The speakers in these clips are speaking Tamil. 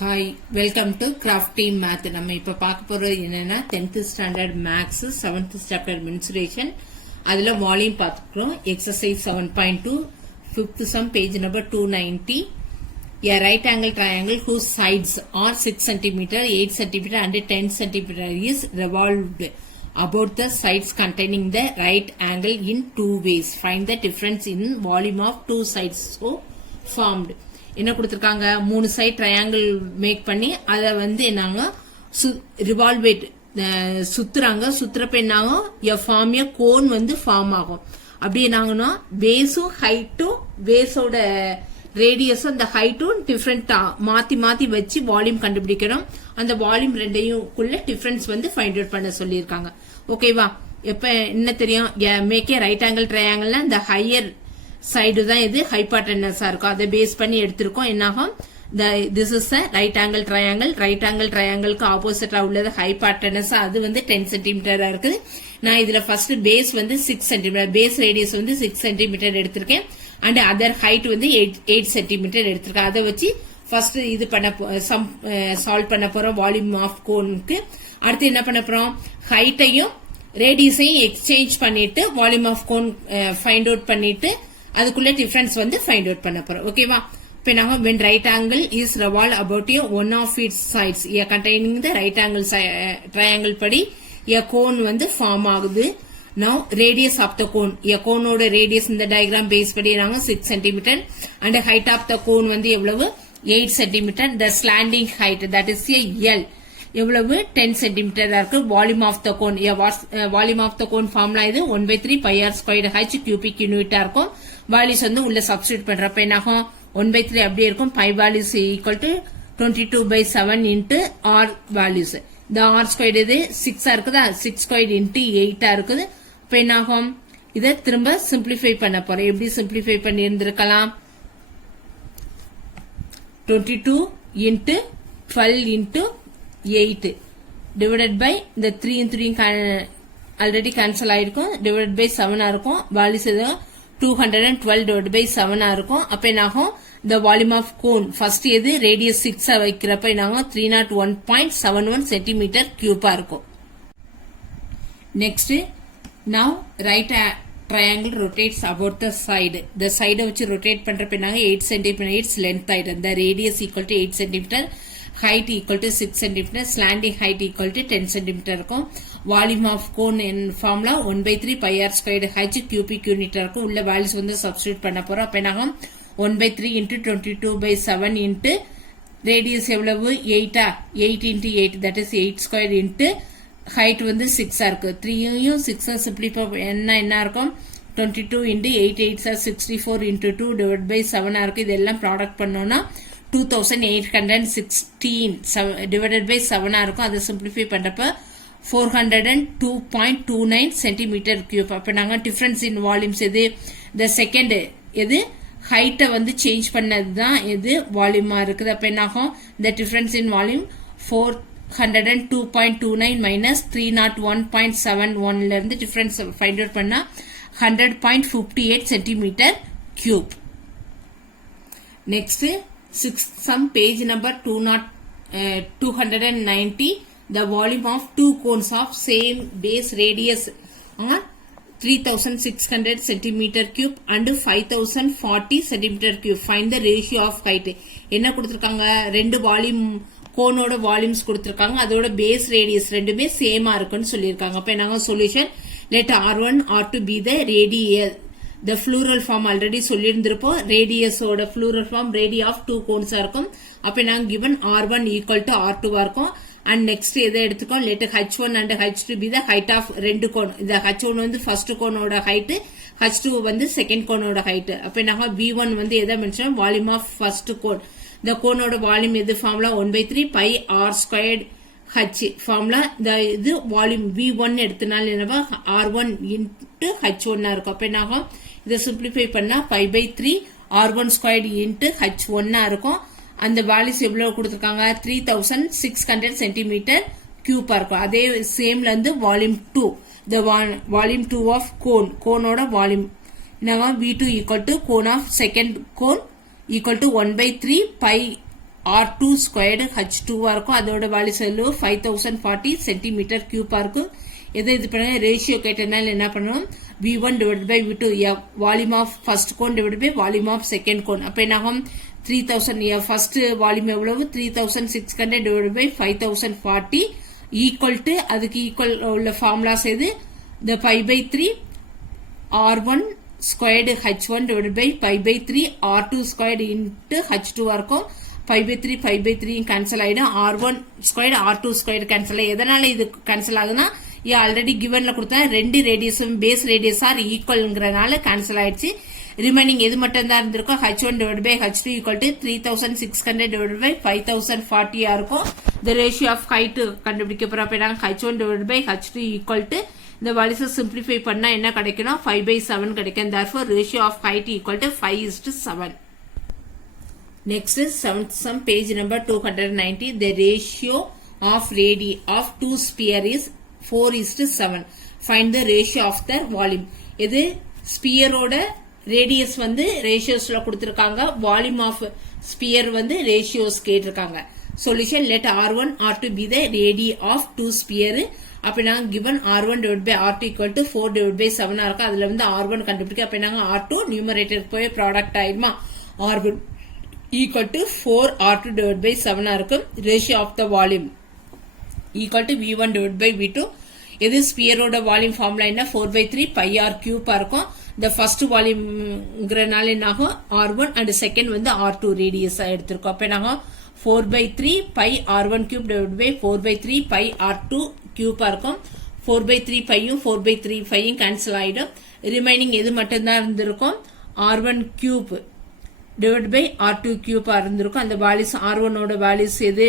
Hi, welcome to craft team math. நம்ம இப்ப பார்க்க போறது என்னன்னா 10th standard maths 7th chapter mensuration. அதுல வால்யூம் பார்த்துக்கிறோம். Exercise 7.2 5th sum page number 290. A right angle triangle whose sides are 6 cm, 8 cm and 10 cm is revolved about the sides containing the right angle in two ways. Find the difference in volume of two sides so formed. என்ன கொடுத்திருக்காங்க, 3 சைட் ட்ரையாங்கிள் மேக் பண்ணி அதை வந்து என்னாங்க ரிவால்வேட் சுத்துறாங்க. சுத்துறப்ப என்னாகும், ஃபார்ம் கோன் வந்து ஃபார்ம் ஆகும். அப்படி என்னாங்கன்னா பேஸும் ஹைட்டும் பேஸோட ரேடியஸும் அந்த ஹைட்டும் டிஃப்ரெண்டா மாத்தி மாத்தி வச்சு வால்யூம் கண்டுபிடிக்கணும். அந்த வால்யூம் ரெண்டையும் டிஃபரன்ஸ் வந்து ஃபைண்ட் அவுட் பண்ண சொல்லியிருக்காங்க. ஓகேவா? எப்ப என்ன தெரியும், மேக் ஏ ரைட் ஆங்கிள் ட்ரையாங்கிள்னா இந்த ஹையர் சைடு தான் இது ஹைபாட்டனஸா இருக்கும். அதை பேஸ் பண்ணி எடுத்திருக்கோம். என்னாகும், this is right angle triangle. Right angle ட்ரையாங்கிள்க்கு ஆப்போசிட்டா உள்ளது ஹைபாட்டனஸா, அது வந்து 10 சென்டிமீட்டரா இருக்குது. நான் இதுல ஃபர்ஸ்ட் பேஸ் வந்து 6 சென்டிமீட்டர், பேஸ் ரேடியஸ் வந்து 6 சென்டிமீட்டர் எடுத்திருக்கேன். அண்ட் அதர் ஹைட் வந்து 8 சென்டிமீட்டர் எடுத்திருக்கேன். அதை வச்சு ஃபர்ஸ்ட் இது பண்ண சால்வ் பண்ண போறோம் வால்யூம் ஆஃப் கோனுக்கு. அடுத்து என்ன பண்ண போறோம், ஹைட்டையும் ரேடியஸையும் எக்ஸ்சேஞ்ச் பண்ணிட்டு volume of cone find out பண்ணிட்டு அதுக்குள்ள டிஃபரன்ஸ் வந்து ஃபைண்ட் அவுட் பண்ண போறோம். ஓகேவா? இப்ப நாங்க when right angle is revolved about one of its sides containing the right angle triangle படி a cone வந்து ஃபார்ம் ஆகுது. now radius of the cone, a cone ஓட radius இந்த டயக்ராம் பேஸ் படி நாங்க 6 cm and height of the cone வந்து எவ்வளவு 8 cm. the slanting height that is a L எவ்வளவு 10 cm இருக்கு. Volume of the cone, volume of the cone formula இது 1/3 pi r squared h cubic unit இருக்கும். வால்யூஸ் வந்து உள்ள சப்ஸ்டிட்யூட் பண்றப்ப என்னாகும், 1/3 அப்படியே இருக்கும். Pi values equal to 22/7 into r values. இந்த ஆர் ஸ்கொயர்டு இது 6 இருக்குதா, 6 ஸ்கொயர்டு இன்டு 8 இருக்குது. இப்ப என்னாகும், இதை திரும்ப சிம்பிளிஃபை பண்ண போறேன். எப்படி சிம்பிளிஃபை பண்ணி இருந்திருக்கலாம், 22 இன்டு 12 இன்டு 8 divided by இந்த 3 ஆல்ரெடி கேன்சல் ஆயிருக்கும், divided by 7 இருக்கும். வால்யூஸ் 212 divided by 7 இருக்கும். அப்ப என்னாகும், the volume of cone first எது ரேடியஸ் 6 வைக்கிறப்ப என்னாகும் 301.71 சென்டிமீட்டர் கியூபா இருக்கும். Next now right triangle rotates about the side. the side வச்சு ரொட்டேட் பண்றப்ப என்னாகும் 8 சென்டிமீட்டர் லென்த் ஆயிடும். the radius equal to 8 centimetre, height equal to 6 cm, slanting height equal to 10 cm இருக்கும். Volume of cone formula 1/3 pi r squared h cubic unit இருக்கும். உள்ள வேல்யூஸ் வந்து சப்ஸ்டிட்யூட் பண்ண போறோம். அப்ப என்னாகும் 1/3 into 22/7 into ரேடியஸ் எவ்வளவு 8 into 8 that is 8 squared into height வந்து 6 இருக்கு. 3யும் 6 சிம்பிளிஃபை என்ன இருக்கும், 22 into 8 8 64 into 2 divided by 7 இருக்கு. இதெல்லாம் ப்ராடக்ட் பண்ணோம்னா 2816 divided by 7 இருக்கும். அதை சிம்பிளிஃபை பண்றப்ப 402.29 சென்டிமீட்டர் கியூப். அப்ப நாங்க டிஃபரன்ஸ் இன் வால்யூம்ஸ் எது, the செகண்ட் எது ஹைட்டை வந்து சேஞ்ச் பண்ணதுதான் எது வால்யூமா இருக்குது. அப்ப என்னாகும், the difference in volume 402.29 minus 301.71 ல இருந்து டிஃபரன்ஸ் ஃபைண்ட் அவுட் பண்ணா 100.58 centimetre cube. Next 6th sum page number 290. the volume of two cones of same base radius 3600 centimeter cube and 5040 centimeter cube. find the ratio of height. என்ன கொடுத்திருக்காங்க, ரெண்டு வால்யூம் கோனோட வால்யூம்ஸ் கொடுத்திருக்காங்க. அதோட பேஸ் ரேடியஸ் ரெண்டுமே சேமா இருக்குன்னு சொல்லியிருக்காங்க. அப்ப என்னங்க solution, let r1 r2 be the radius. the plural form already சொல்லியிருந்திருப்போம். ரேடியஸோட plural form radi of two cones இருக்கும். அப்ப நாங்க given r1 equal to r2 இருக்கும். and next எதை எடுத்துக்கோ, let h1 and h2 be the height of ரெண்டு கோன். இந்த h1 வந்து ஃபர்ஸ்ட் கோனோட ஹைட், h2 வந்து செகண்ட் கோனோட ஹைட். அப்ப நாங்க v1 வந்து எதை mention, volume of first cone. இந்த கோனோட வால்யூம் எது formula 1/3 pi r squared h formula. இந்த இது வால்யூம் v1 எடுத்தனால என்னவா r1 into h1 இருக்கும். அப்ப என்னாகும், இதை சிம்பிளிஃபை பண்ணா 5/3 r1 squared into h1 இருக்கும். அந்த வேல்யூஸ் எவ்வளவு கொடுத்திருக்காங்க, 3600 சென்டிமீட்டர் கியூபா இருக்கும். அதே சேம்ல இருந்து volume 2, the volume 2 of cone, கோனோட volume v2 equal to cone of second cone equal to 1/3 pi R2 squared H2 இருக்கும். அதோட வால்யூஸ் 5040 சென்டிமீட்டர் கியூபா இருக்கும். இது பண்ண ரேஷியோ கேட்டனால என்ன பண்ணணும், V1 divided by V2, volume of first cone divide by volume of second cone. அப்ப என்னாகும் 3000 ஃபர்ஸ்ட் வால்யூம் எவ்வளவு 3600 டிவைட் பை 5040 ஈக்குவல் டு அதுக்கு ஈக்குவல் உள்ள ஃபார்முலாஸ் எது, இந்த pi pi 3 R1 squared H1 divided by pi by 3 R2 squared into H2 இருக்கும். pi by 3 கேன்சல் ஆயிடும். R1 squared R2 squared cancel ஆயிடும். எதனால இது கேன்சல் ஆகுதுன்னா ஆல்ரெடி கிவன்ல கொடுத்தா ரெண்டு ரேடியஸும் பேஸ் ரேடியஸ் ஆர் ஈக்குவல்ங்கிறனால கேன்சல் ஆயிடுச்சு. ரிமைனிங் எது மட்டும் தான் இருந்திருக்கும், H1 divided by H2 equal to 3600 divided by 5040 இருக்கும். இந்த ரேஷியோ ஆஃப் ஹைட் கண்டுபிடிக்க போறப்ப H1 divided by H2 equal to இந்த வால்யூஸை சிம்பிளிஃபை பண்ணா என்ன கிடைக்கணும், 5/7 கிடைக்கும். therefore ratio of height equal to 5:7. next is 7th sum, page number 290. the ratio of radii of two sphere is 4:7. find the ratio of their volume. இது ஸ்பியரோட ரேடியஸ் வந்து ரேஷியோஸ்ல கொடுத்திருக்காங்க, வால்யூம் ஆஃப் ஸ்பியர் வந்து ரேஷியோஸ் கேட்டிருக்காங்க. Solution, let R1 R2 be the radii of two sphere. அப்ப நாங்க given R1 divided by R2 equal to 4 divided by 7 இருக்கு. அதுல வந்து R1 கண்டுபிடிக்க, அப்ப நாங்க R2 நியூமரேட்டர் போய் ப்ராடக்ட் ஆயிடுமா, R1 equal to 4 R2 divided by 7 இருக்கு. Ratio of the volume equal to V1 divided by V2. இது ஸ்பியரோட வால்யூம் ஃபார்முலா என்ன, 4/3 pi r cube இருக்கும். இந்த ஃபர்ஸ்ட் வால்யூம்ங்கிறனால என்ன ஆகும், R1 அண்ட் செகண்ட் வந்து R2 ரேடியஸ் எடுத்திருக்கோம். அப்ப என்ன ஆகும் 4/3 pi r1 cube divided by 4/3 pi r2 cube இருக்கும். 4/3 பையும் 4/3 பையும் கேன்சல் ஆயிடும். ரிமைனிங் எது மட்டும்தான் இருந்திருக்கும், R1 cube divided by R2 cube இருந்திருக்கும். அந்த வேல்யூஸ் R1 ஓட வேல்யூஸ் எது,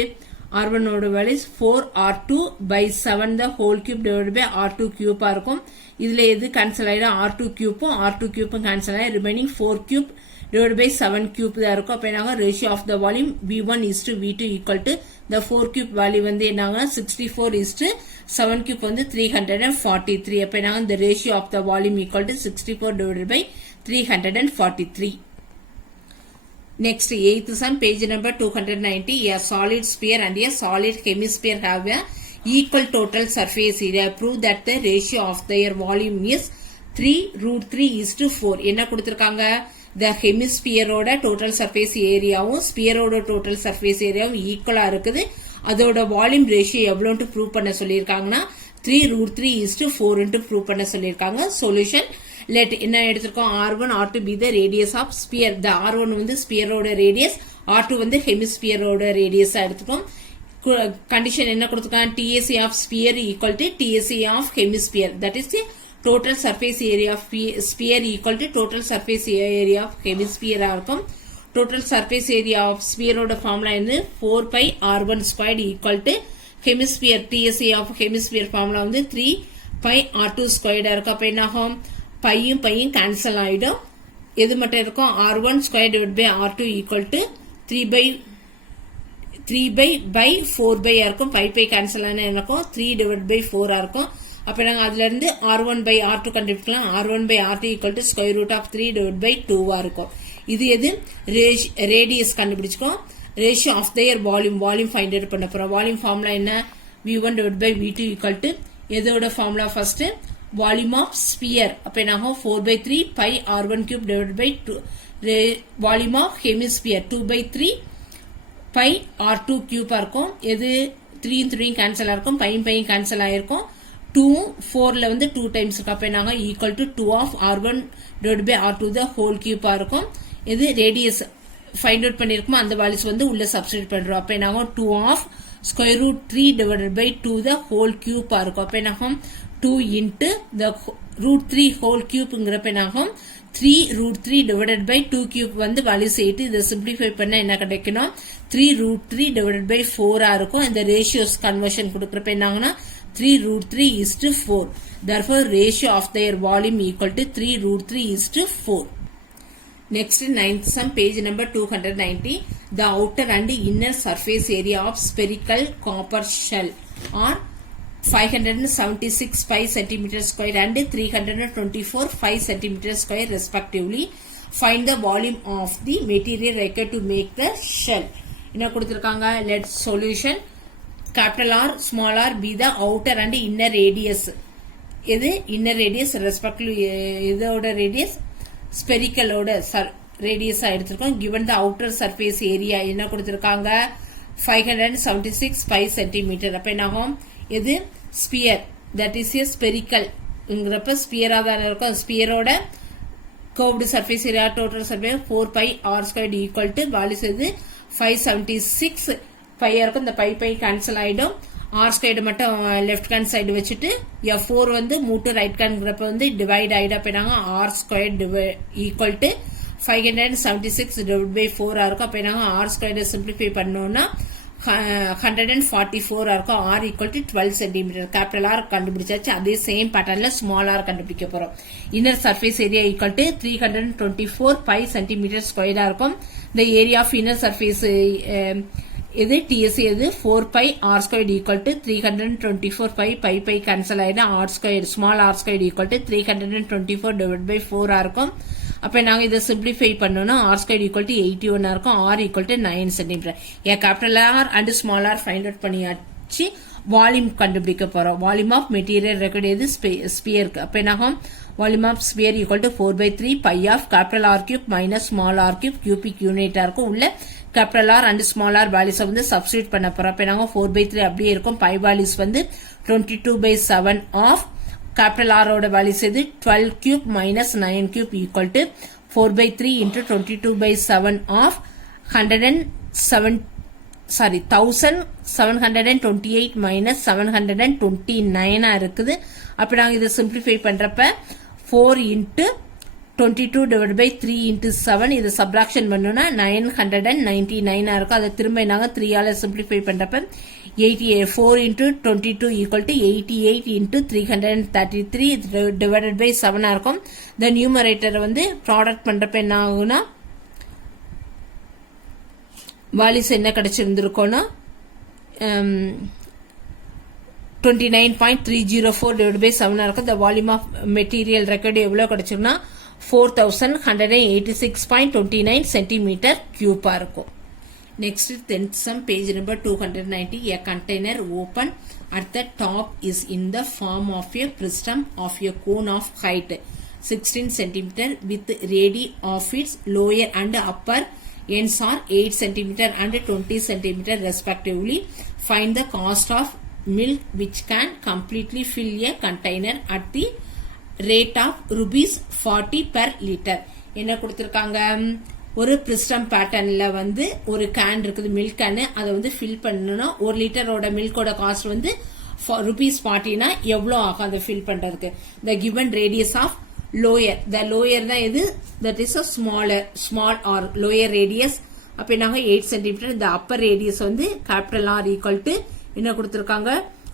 R1 ஓட values 4R2/7 the whole cube divided by R2 cube இருக்கும். இதுல எது கேன்சல் ஆயிடும், R2 cube R2 cube cancel ஆயிடும். Remaining 4 cube divided by 7 cube தான் இருக்கும். அப்ப என்ன ratio of the volume V1:V2 equal to the 4 cube value வந்து என்ன 64:7 cube வந்து 343. அப்ப என்ன the ratio of the volume equal to 64 divided by 343. Next, 8th sum, page number 290. A solid sphere and a solid hemisphere have a equal total surface area. Prove that the ratio of their volume is 3√3:4. என்ன கொடுத்திருக்காங்க, the hemisphere ஓட total surface ஏரியாவும் sphere ஓட total surface ஏரியாவும் ஈக்குவலா இருக்குது. அதோட வால்யூம் ரேஷியோ எவ்வளோன்னு ப்ரூவ் பண்ண சொல்லியிருக்காங்கன்னா 3√3:4 ப்ரூவ் பண்ண சொல்லியிருக்காங்க. சொல்யூஷன், let என்ன எடுத்திருக்கோம், R1 R2 be the radius of sphere. the R1 வந்து sphere ஓட radius, R2 வந்து hemisphere ஓட radius எடுத்துக்கோம். கண்டிஷன் என்ன கொடுத்திருக்காங்க, TAC of sphere equal to TAC of hemisphere. that is the total surface area of sphere equal to total surface area of hemisphere இருக்கும். total surface area of sphere ஓட ஃபார்முலா வந்து 4 pi R1 squared equal to hemisphere TAC of hemisphere formula வந்து 3 pi R2 squared இருக்கு. அப்ப என்ன ஆகும், பையும் பையும் கேன்சல் ஆயிடும். எது மட்டும் இருக்கும், R1 squared divided by R2 equal to 3/4 இருக்கும். பை கேன்சல் ஆன இருக்கும் 3 divided by 4 இருக்கும். அப்ப நாங்க அதுல இருந்து R1/R2 கண்டுபிடிக்கலாம். R1/R2 equal to square root of 3 divided by 2 இருக்கும். இது எது, ரேடியஸ் கண்டுபிடிச்சுக்கோம். Ratio of their volume find out பண்ண போறோம். வால்யூம் ஃபார்முலா என்ன, V1 divided by V2 equal to எதோட formula first, volume of sphere. அப்ப என்ன ஆகும் 4/3 pi r1 cube divided by 2. Volume of hemisphere 2/3 pi r2 cube இருக்கும். எது 3 கேன்சல் ஆயிருக்கும், பையும் கேன்சல் ஆயிருக்கும். 2 4ல வந்து 2 டைம்ஸ் இருக்கு. அப்ப என்ன equal to 2 of R1 divided by R2 the whole cube இருக்கும். இது ரேடியஸ் ஃபைண்ட் அவுட் பண்ணிருக்குமா, அந்த வேல்யூஸ் வந்து உள்ள சப்ஸ்டிட்யூட் பண்றோம். அப்ப என்ன 2 of square root 3 divided by 2 the whole cube இருக்கும். அப்ப என்ன 2 into the root 3 whole cubeங்கிறப்ப என்ன 3√3 divided by 2 cube வந்து வேல்யூஸ் 8. இதை சிம்பிளிஃபை பண்ண என்ன கிடைக்கணும், 3√3 divided by 4 இருக்கும். இந்த ரேஷியோஸ் கன்வர்ஷன் கொடுக்கறப்ப என்ன 3√3:4. therefore ratio of their volume equal to 3√3:4. next, 9th sum, page number 290. the outer and inner surface area of spherical copper shell are 576 pi centimeter square and 324 5 centimeter square respectively. Find the volume of the material required to make the shell. என்ன கொடுத்திருக்காங்க, let solution capital R small r be the outer and inner radius. இது inner radius respectively இதோட radius spherical ஓட radius எடுத்திருக்கோம். given the outer surface area என்ன கொடுத்திருக்காங்க 576 pi cm. அப்ப என்னாகும், இது sphere that is a spherical ங்கறப்ப sphere தான் இருக்கும். sphere ஓட curved surface area total surface 4 pi r squared equal to values இது 576 pi இருக்கும். இந்த pi cancel ஆயிடும். r squared மட்டும் left hand side வச்சிட்டு f4 வந்து move to right hand ங்கறப்ப வந்து divide ஆயிடும். அப்ப என்னங்க r squared equal to 576 divided by 4 இருக்கும். அப்ப என்னங்க r squared simplify பண்ணோம்னா 144 இருக்கும். r equal to 12 cm. capital R கண்டுபிடிச்சாச்சு. அதே சேம் பேட்டர்ன்ல ஸ்மால் r கண்டுபிடிக்க போறோம். Inner surface area equal to 324 pi cm ஸ்கொயரா இருக்கும். the area of inner surface இது TSA இது 4 pi r squared equal to 324 pi cancel ஆயிடும். r squared small r squared equal to 324 divided by 4 இருக்கும். அப்ப நாங்க இதை சிம்பிளிஃபை பண்ணோம்னா r squared equal to 81 இருக்கும். r equal to 9 cm. capital R and small r find out பண்ணியாச்சு. வால்யூம் கண்டுபிடிக்க போறோம். வால்யூம் ஆஃப் மெட்டீரியல் ரெக்கார்ட் எது ஸ்பியருக்கு. அப்ப என்னாகும், volume of sphere equal to 4/3 pi of capital R cube minus small r cube cubic unit இருக்கும். உள்ள capital R and small r values வந்து சப்ஸ்டிட்யூட் பண்ண போறோம். அப்ப நாங்க 4/3 அப்படியே இருக்கும். pi values வந்து 22/7 of capital R ஓட values இது 12 cube minus 9 cube equal to 4/3 into 22/7 of 1728 minus 729 இருக்குது. அப்ப நாங்க இதை சிம்பிளிஃபை பண்றப்ப 4 into 22 divided by 3 into 7 இது சப்ராக்ஷன் பண்ணோம்னா 999 இருக்கும். அதை திரும்ப நாங்க 3 ஆல சிம்பிளிஃபை பண்றப்ப 4 into 22 equal to 88 into 333 divided by 7 இருக்கும். the numerator வந்து ப்ராடக்ட் பண்றப்ப என்ன ஆகும்னா வால்யூஸ் என்ன கிடைச்சிருந்திருக்கோம்னா 29.304 divided by 7 இருக்கும். the volume of material record எவ்வளவு கிடைச்சிருக்குன்னா 4186.29 centimeter cube இருக்கும். Next 10th sum, page number 290. A container open at the top is in the form of a prism of a cone of height 16 cm with radii of its lower and upper ends are 8 cm and 20 cm respectively. Find the cost of milk which can completely fill a container at the rate of rupees 40 per liter. என்ன கொடுத்திருக்காங்க, ஒரு பிரிஸ்டம் பேட்டர்ன்ல வந்து ஒரு கேன் இருக்குது, மில்க் கேன். அதை வந்து ஃபில் பண்ணணும். 1 லிட்டரோட மில்கோட காஸ்ட் வந்து rupees 40னா எவ்வளவு ஆகும் அதை ஃபில் பண்றதுக்கு. the given radius of lower, the lower தான் இது, that is a small or lower radius. அப்ப என்னாக 8 cm. the upper radius வந்து capital R equal to என்ன கொடுத்திருக்காங்க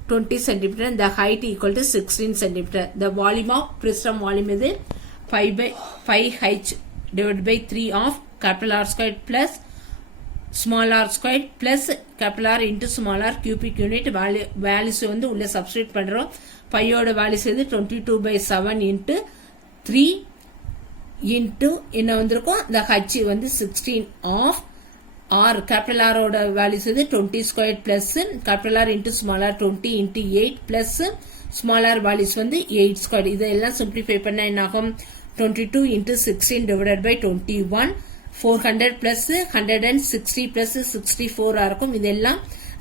20 cm. the height equal to 16 cm. the volume of prism volume இது 5h divided by 3 of capital R squared plus small r squared plus capital R into small r cubic unit. values வந்து உள்ள சப்ஸ்டிட்யூட் பண்றோம். பையோட values வந்து 22/7 into 3 into என்ன வந்திருக்கும், the h வந்து 16 of r capital R ஓட values வந்து 20 squared plus capital R into small r 20 into 8 plus small r values வந்து 8 squared. இதெல்லாம் சிம்பிளிஃபை பண்ண என்ன ஆகும், 22 into 16 divided by 21 400 plus 160 plus 64 இருக்கும். இதெல்லாம்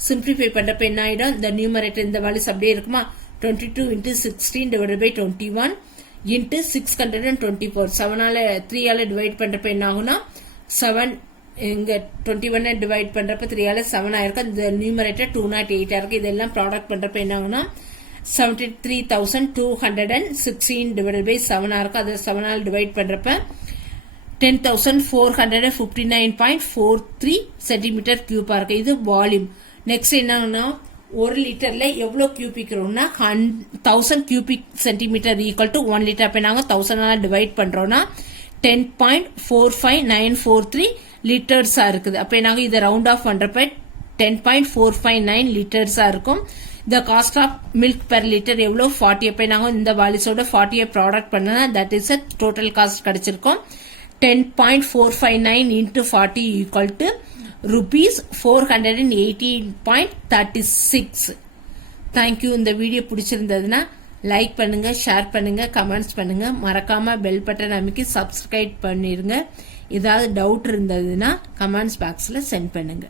சிம்பிளிஃபை பண்றப்ப என்ன ஆயிடும், இந்த நியூமரேட்டர் இந்த வேல்யூஸ் அப்படியே இருக்குமா, 22 into 16 divided by 21 into 624 7ஆல 3 ஆல டிவைட் பண்றப்ப என்ன ஆகும்னா 7, இங்க 21 டிவைட் பண்றப்ப 3 ஆல 7 ஆயிருக்கும். இந்த நியூமரேட்டர் 208 இருக்கு. இதெல்லாம் ப்ராடக்ட் பண்றப்ப என்ன ஆகும்னா 73,216 divided by 7 இருக்கும். அதை 7 ஆல டிவைட் பண்றப்ப 10,459.43 சென்டிமீட்டர் கியூபா இருக்கு. இது வால்யூம். நெக்ஸ்ட் என்னன்னா 1 லிட்டர்ல எவ்வளவு கியூப் இருக்கிறோம்னா 1000 cubic centimetre equal to 1 litre. அப்ப நாங்க 1000 டிவைட் பண்றோம்னா 10.45943 லிட்டர்ஸா இருக்குது. அப்ப நாங்க இதை ரவுண்ட் ஆஃப் பண்றப்ப 10.459 லிட்டர்ஸா இருக்கும். the cost of milk per liter எவ்வளவு 40. அப்ப நாங்க இந்த வால்யூஸோட 40 ப்ராடக்ட் பண்ணா that is a total cost கிடைச்சிருக்கும். 10.459 into 40 equal to rupees 418.36. Thank you. இந்த வீடியோ பிடிச்சிருந்ததுன்னா லைக் பண்ணுங்க, ஷேர் பண்ணுங்க, கமெண்ட்ஸ் பண்ணுங்க. மறக்காம பெல் பட்டன் அமைக்கி சப்ஸ்கிரைப் பண்ணிருங்க. ஏதாவது டவுட் இருந்ததுன்னா கமெண்ட்ஸ் பாக்ஸ்ல சென்ட் பண்ணுங்க.